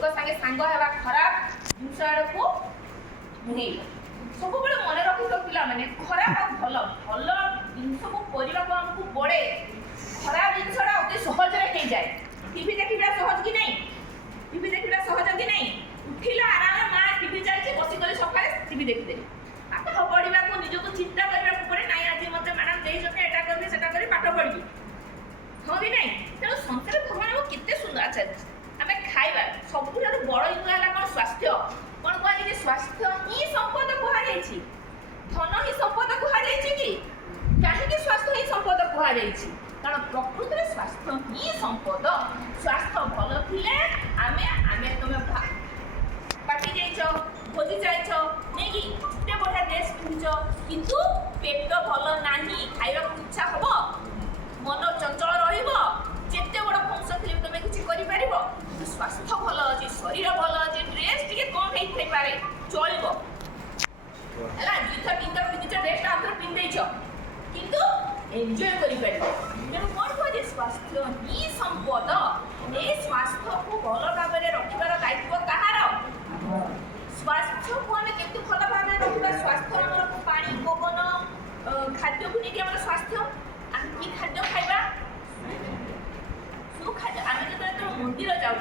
लोक संगे सांग हेबा खराब जिनस आड़कू मुहे सब बेले मन रखिथ पिला माने खराब और भल भल जिनस को करने को हमको बड़े खराब जिनसटा अति सहज हो जाए। टीवी देखा सहज कि नहीं? टीवी देखा सहज कि नहीं? उठिला आराम माँ टीवी चलती बसिक सकाଳେ टीवी देखिदेली पाठ पढ़ा को निजक चिंता करने पड़े ना आज मत मैडम देखते एटा करी सेटा करी पाठ पढ़ी हाँ कि नहीं? तेणु संसार भगवान को केते सुंदर अच्छा आम खाइबा सब बड़ जिन है कौन स्वास्थ्य कौन कह स्वास्थ्य ही संपद कहुई धन ही संपद कहुई कि कहीं स्वास्थ्य ही संपद कहुई कारण प्रकृत में स्वास्थ्य ही संपद। स्वास्थ्य भल थे आमे आमे तुम पार्टी जाइछ भोजी जाइछ नहीं कि एते बढ़िया ड्रेस पिंध किंतु पेट भल नहीं खाइबा इच्छा हम मन चंचल रते बड़ फंक्शन फिल्म तुम किसी कर स्वास्थ्य भल अच्छे शरीर भल अच्छे ड्रेस टे कम हो पारे चलो है दुईथ तीन थर पिंध ड्रेस आउे पिंधेच किंतु एंजॉय कर कौन कहे स्वास्थ्य ही संपद। ए स्वास्थ्य को भल भाव रखार दायित्व कहार? स्वास्थ्य को आम के भल भाव रखा स्वास्थ्य आम पानी पवन खाद्य को लेकिन आम स्वास्थ्य कि खाद्य खाइबा सु खाद्य आम जो मंदिर जाऊँ